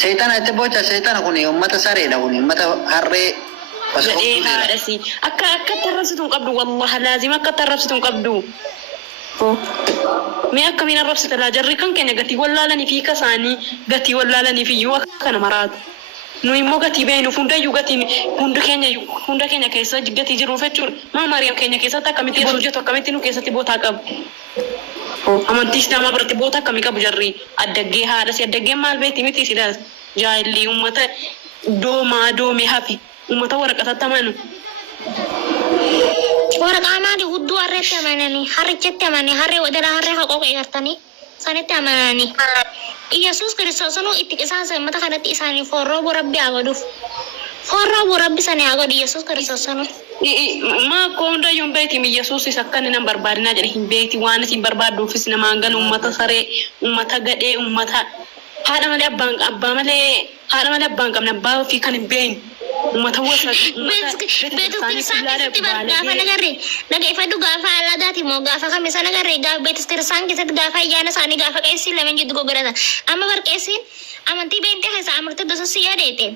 Seetaan itti boca seetaan kun ummata sareedha kun ummata harree Gadheedhaadhasi. Akka tarrabsitu hin qabdu wallahi laazima akka tarrabsitu hin qabdu. Mee akkamiin arrabsita laa jarri kan keenya gatii wallaalanii fi kasaanii gatii wallaalanii fi iyyuu akkana maraatu. Nu immoo gatii beenu hundayyuu gatiin hunda keenya keessa gatii jiruuf jechuudha. Maariyaam keenya keessatti akkamitti hojjetu akkamitti nu keessatti bootaa qabu. Amantiis nama biratti boota akkamii qabu jarri addaggee haadha si addaggee maal beekti miti sidaas jaallii uummata doomee hafe uummata waraqatatti amanu. Waraqaa maali hudduu harreetti amananii harrichatti amananii harree wadala harree haqooqa eegartanii sanitti amananii. Yesuus Kiristoos nu itti qisaasa uummata kanatti isaanii forroo rabbi agaduuf. Forroo rabbi sanii agadu Yesuus Kiristoos nu. Ma konda yung beeti mi Yesuus isa kan nang barbaadina jadi hin beeti waan isin barbaadduufis nama hangan ummata saree ummata gadhee ummata haadha malee abbaan qabna abbaa ofii kan hin beekne ummata wasa beetu kiristaankitti gaafa dhaggeeffadhu gaafa alaadaati moo gaafa kamisa nagarree gaafa beetu kiristaan keessatti gaafa ayyaana isaanii gaafa qeessiin lameen jiddu goggodhatan amma barqeessiin amantii beentee keessa amartii dososi yaadete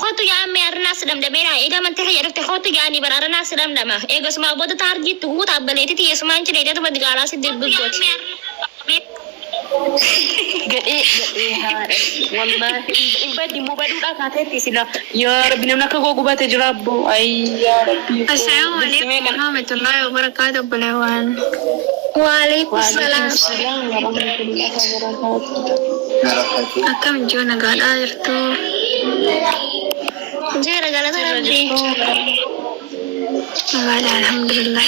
khotu yaame arnas damdamera ega amantii kee dhufte khotu yaani bar arnas damdama ega suma boda tarjit hu tabbaleeti yesumaan cireete to badgaala sidibbugot gadhee haadha wallahi ibadi mo baduudha kaateetti sila yaa rabbi namni akka gogubate jira abbo ay yaa rabbi. Assalamu alaikum warahmatullahi wabarakatuh balawan. Wa alaikum salam warahmatullahi wabarakatuh. Akkam joona gaadhaa jirtu. Jeera galata rabbi. Alhamdulillah.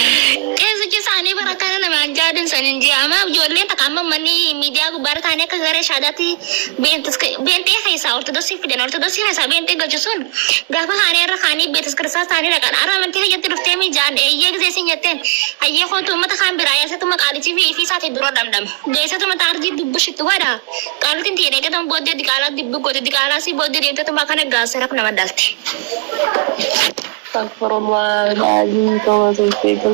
Isaanii barakana nama jaadin sanin ji'a amma ijoolleen takkaamma manni miidiyaa gubbaarra taa'anii akka garee shaadaatti beentee keessaa ortodoksii fidan ortodoksii keessaa beentee gachuun gaafa kaanii irra kaanii beetis kiristaas taa'anii dhaqan ara amantii hayyatti dhuftee miijaan eeyyee gisee sin jetteen hayyee kootu uummata kaan biraa yaasatuma qaalichi fi ifii isaatii dura damdama geessatuma taarjii dubbishitti godha qaalutiin tiyya deeqatan booddee diqaalaa dibbi goote diqaalaa si booddee deemtatuma kana gaasee raf nama dalte. Astagfirullah alazim tawassul fiikum.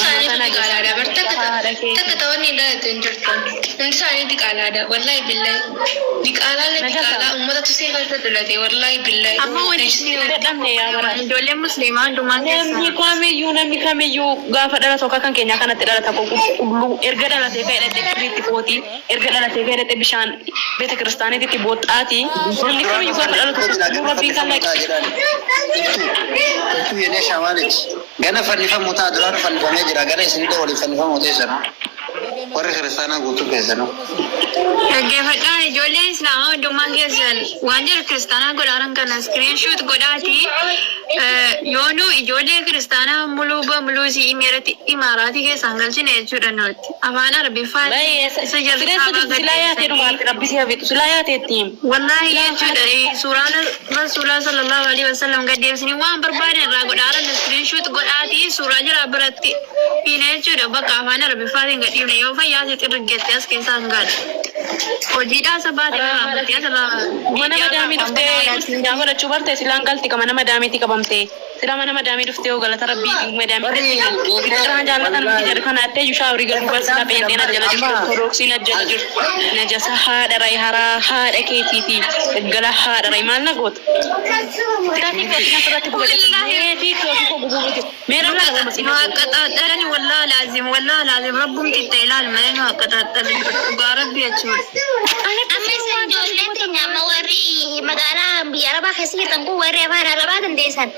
Sana diqaalaadha takka ta'anii dhalatanii jirtan. Isaanii diqaalaadha wallahi billahi. Diqaalaa uummata tusee keessa dhalate wallahi billahi. Amma wani dadhabne yaa bara. Ijoolleen musliimaa hundumaa namni kamiyyuu gaafa dhalatu akka kan keenya kanatti dhalata qulqulluu erga dhalatee fayyadate kiriitti footi erga dhalatee fayyadate bishaan beeta kiristaaniitti booxxaati namni kamiyyuu gaafa dhalatu qulqulluu rabbii kan itu ini shamalij gana fannifamu ta duraan fannifamee jira gana isinidha waliin fannifamu teessana warri kiristaanaa guutuu keessanuu. Dhaggeeffadhaan ijoolleen islaamaa hundummaa keessan waan jiru kiristaanaa godhaaran kana iskiriinshuut godhaati yoonu ijoollee kiristaanaa muluu si imeerati imaaraatii keessaan galchine jechuudha nuti afaan arabiffaan isa jalqabaa wallahi jechuudha suuraan rasuulaa sallallahu alaihi wasallam gaddeebisanii waan barbaadan irraa godhaaran iskiriinshuut godhaati suuraa jira biratti fiine jechuudha bakka afaan arabiffaatiin gadhiifne yoo fayyaa sitti riggette as keessaan gaadha. Hojiidhaa sabaadhaa mana madaamii dhuftee nyaama godhachuu barte silaan galti qaba nama daamiitti qabamte sila mana madaamii dhuftee yoo galata rabbii madaamii irraa jaallatan jedhu kana attee yushaa horii galuu barsiisa beendeen ajjala jirtu ortodoksiin ajjala jirtu najasa haadha ray haraa haadha keetiiti gala haadha ray maal na goota silaatii kootiin asirratti bugatee kootii koo gubuuti meera laa goma si qaxaadharani wallaa laazim rabbuun xitta ilaal malee nu qaxaadharani dhugaa rabbi jechuudha. Amma isin ijoolleen keenya amma warri magaalaa biyya arabaa keessa jirtan kun warri afaan arabaa dandeessan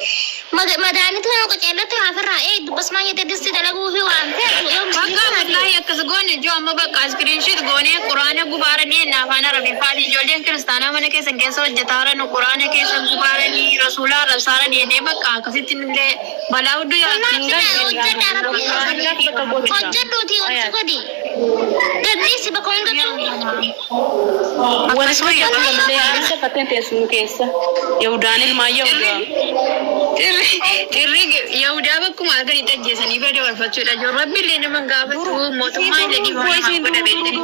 madaanitu nama qoceellatti hafarraa dubbasmaa jettee disti dalaguu fi waan feetu bakka wallahi akkas goone ijoo amma bakka iskiriinshiit goonee quraana gubaara dhiyeenna afaan arabiiffaati ijoolleen kiristaanaa mana keessan keessa hojjetaaranu quraana keessan gubaaranii rasuulaa rabsaara dhiyeennee bakka akkasitti illee balaa hudduu hojjedhuuti hojii godhi gadhiisi bakka hundattuu. Wani suura yoo malee aansa fateen teessuma keessa Yahudaan ilmaa Yahudaa. Tirri Yahudaa bakkuma arganii tajjeesanii bada warfachuudha. Yoo rabbi illee nama gaafatu mootummaa illee dhiibaa nama godhabeettanii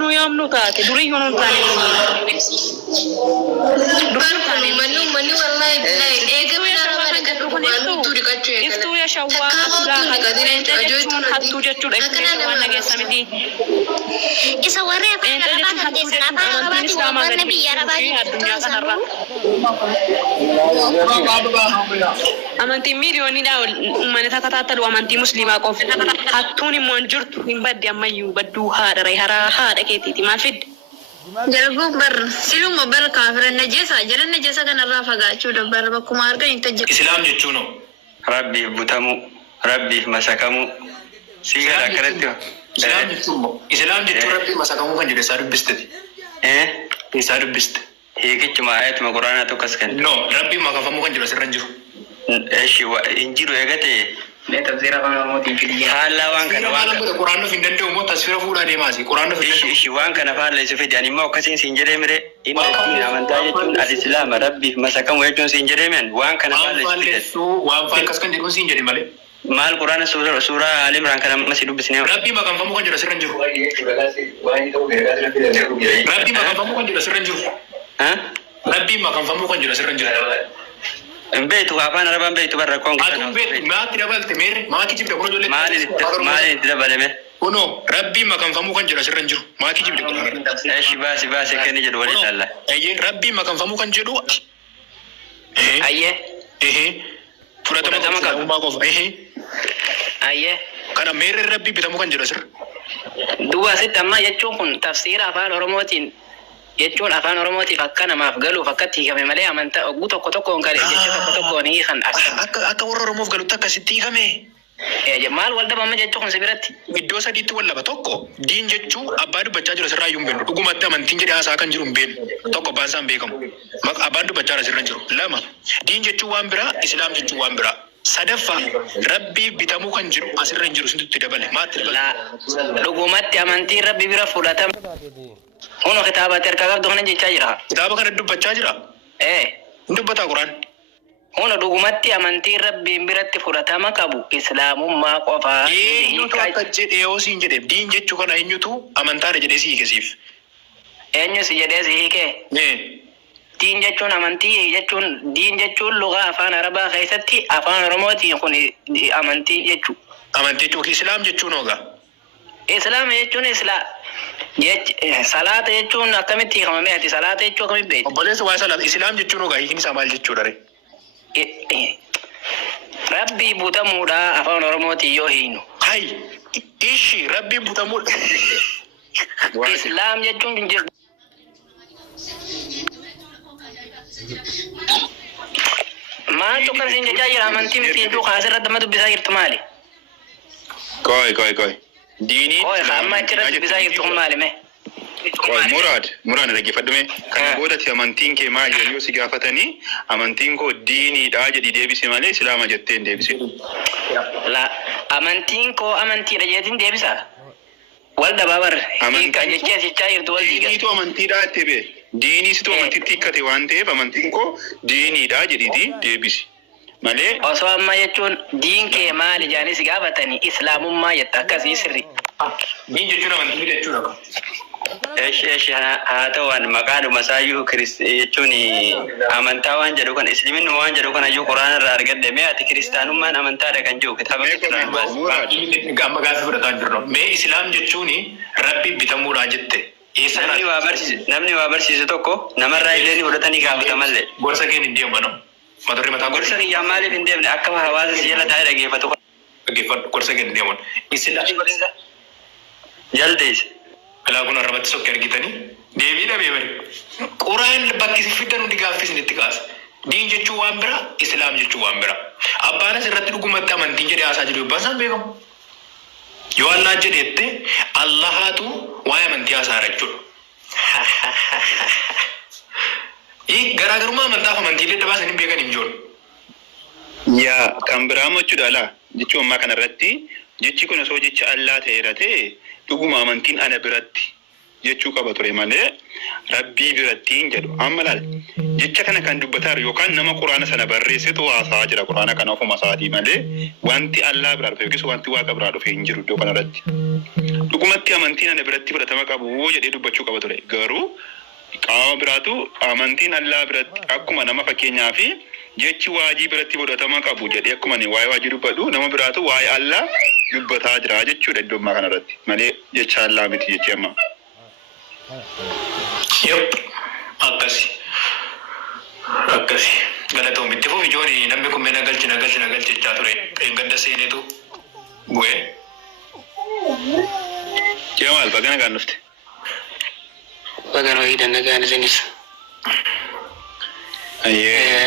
nu yoomnu taate durii yoo nu taane manni wallahi billahi eegame nama kana gadhu kun hedduu dhiqachuu eegala. Iftuu yaa shawwaa hattuu jechuudha ibsuun waan nageessamiti. Isa warree afaan arabaa kan teessan afaan arabaati wanni biyya arabaatii addunyaa kanarra. Amantiin miiliyoonidha uummanni takka taatalu amantii musliimaa qofa. Hattuun immoo hin jirtu hin badde ammayyuu badduu haadha ree haraa haadha keetiiti maal fidde? Jalbuu bar siluma bar kaafira jiran najasa kanarraa fagaachuudha bar bakkuma argan hin tajjiru. Islaam jechuun Rabbiif butamu, Rabbiif masakamu. Siigala akkanatti Islaam jechuun Rabbiif masakamu kan jedhu isaa dubbisteti. Isaa dubbiste. Hiikichuma ayatuma quraanaa tokkos kan. No, Rabbiif makafamu kan jedhu asirra hin jiru. Hin jiru eegate. Tafsiira afaan Oromootiin fidii. Haala waan kana waan kana. Quraan nuuf hin danda'u moo tasfira fuudhaa deemaasi. Quraan nuuf hin danda'u. Ishi waan kana faalla isu fidi ani immoo akkasiin siin jedhee mire inni ittiin amantaa jechuun al-islaama Rabbiif masakamu jechuun siin jedhee men waan kana faalla isu fidi. Waan faalkas kan jedhu siin jedhe malee. Maal quraana suuraa Ali Imraan kana amma si dubbisnee. Rabbiif makafamu kan jedhu asirra hin jiru. Rabbiif makafamu kan jedhu asirra hin jiru. Rabbiif makafamu kan jedhu asirra hin jiru. Beetu afaan arabaan beetu barra koon. Atuun beetu maatti dabalte meerre maatti jibda kun ijoollee. Maaliin itti dabalame? Kuno Rabbiif makafamu kan jedhu asirra hin jiru. Maatti jibda kun. Eeshi baasi kenni jedhu waliin laalla. Ayyee Rabbiif makafamu kan jedhu. Ayyee. Fudhatama qabu. Ayyee. Kana meerre Rabbiif bitamu kan jedhu asirra. Duwwaa asitti amma jechuun kun tafsiira afaan Oromootiin jechuun afaan Oromootiif akka namaaf galuuf akkatti hiikame malee amantaa ogguu tokkoon kale jechuu tokkoon hiikan akka warra Oromoof galutti akkasitti hiikame. Maal wal dhabama jechuun kun sibiratti. Iddoo sadiitti wal laba tokko diin jechuu abbaa dubbachaa jiru asirraa iyyuu hin beeknu dhugumatti amantiin jedhee haasaa kan jiru hin beeknu tokko abbaan isaa hin beekamu abbaan dubbachaa asirra jiru lama diin jechuu waan biraa Islaam jechuu waan biraa. Sadaffaa Rabbiif bitamuu kan jiru asirra hin jiru sintutti dabale maatti dabale. Dhugumatti amantiin Rabbi bira fudhatama. Huno kitaabatti harkaa qabdu kana jechaa jira. Kitaaba kana dubbachaa jira. Hin dubbataa Quraan. Huno dhugumatti amantiin Rabbiin biratti fudhatama qabu Islaamummaa qofaa. Eenyutu akka jedhee yoo siin jedheef diin jechuu kana eenyutu amantaadha jedhee si hiikesiif. Eenyu si jedhee si hiikee? Diin jechuun amantii jechuun diin jechuun lugaa afaan Arabaa keessatti afaan Oromootiin kun amantii jechuu. Amantii jechuun Islaam jechuun hoogaa. Islaam jechuun salaata jechuun akkamitti hiikamame ati salaata jechuun akkamitti beektu? Obboleessa waa salaata Islaam jechuun hoogaa hiikin isaa maal jechuudha ree? Rabbii butamuudha afaan Oromootiin yoo hiinu. Hayi ishi Rabbii butamuudha. Islaam jechuun jiru. Maal tokko sin jechaa jira amantii miti jechuu kaasirratti amma dubbisaa jirtu maali? Koi. Diini. Amma achirratti dubbisaa jirtu kun maali mee? Muraad dhaggeeffadhu mee kana boodatti amantiin kee maal jedhu si gaafatanii amantiin koo diiniidha jedhi deebise malee Islaama jettee hin deebise. Amantiin koo amantiidha jeetiin deebisa. Wal dabaabar hiika jechee asichaa jirtu wal diiga. Diiniitu amantiidha itti bee. Diiniisitu amantiitti hiikkate waan ta'eef amantiin koo diiniidha jedhiiti deebisi. Malee. Osoo amma jechuun diin kee maali jedhanii si gaafatanii Islaamummaa jetta akkasii sirri. Diin jechuun amantii jechuudha. Eeshi haa ta'uun maqaadhuma isaayyuu jechuun amantaa waan jedhu kan Islaaminuma waan jedhu kan iyyuu Quraana irraa argadde mee ati kiristaanummaan amantaadha kan jiru kitaaba Gamma gaaffii fudhataa jirru. Mee Islaam jechuun Rabbi bitamuudha jette. Namni waa barsiisu tokko namarraa illee ni fudhatanii gaafata malee. Gorsa kee hin deemu manoo. Maturri mataa gorsa kiyyaa maaliif hin deemne akka hawaasa si jala taa'ee dhaggeeffatu. Dhaggeeffadhu gorsa kee hin deemuun. Jaldees. Kalaa kun arrabatti sokkee argitanii deebii dhabee bari. Quraan bakki si fiddan hundi gaaffii isinitti kaasa. Diin jechuun waan bira, Islaam jechuun waan bira. Abbaanis irratti dhugumatti amantiin jedhee haasaa jiru abbaan isaan beekamu. Yoo Allah jedheette Allahaatu waa'ee amantii haasaa jechuudha. Garaagarummaa amantaaf amantiilee dabaasan hin beekan hin jiru. Yaa kan biraa jechuudha laa jechuun ammaa kanarratti jechi kun osoo jecha Allah ta'eera ta'e dhuguma amantiin ana biratti jechuu qaba ture malee Rabbii birattiin jedhu amma laal jecha kana kan dubbataa yookaan nama Quraana sana barreessitu haasaa jira Quraana kana ofuma isaatii malee wanti Allah biraa dhufe yookiis wanti Waaqa biraa dhufe hin jiru iddoo kanarratti dhugumatti amantiin ana biratti fudhatama qabu jedhee dubbachuu qaba ture garuu qaama biraatu amantiin Allah biratti akkuma nama fakkeenyaa fi jechi waajii biratti fudhatama qabu jedhee akkuma ni waa'ee waajii dubbadhu nama biraatu waa'ee Allah dubbataa jira jechuudha iddoo ammaa kanarratti malee jecha Allah miti jechi amma. Akkasi. Galatoom itti fufi jooni namni kun mee nagalchi jechaa ture. Eeggadda seenetu bu'ee. Jamal bagana kan dhufte. Bagana wayii dannagaan isinis. Ayyee.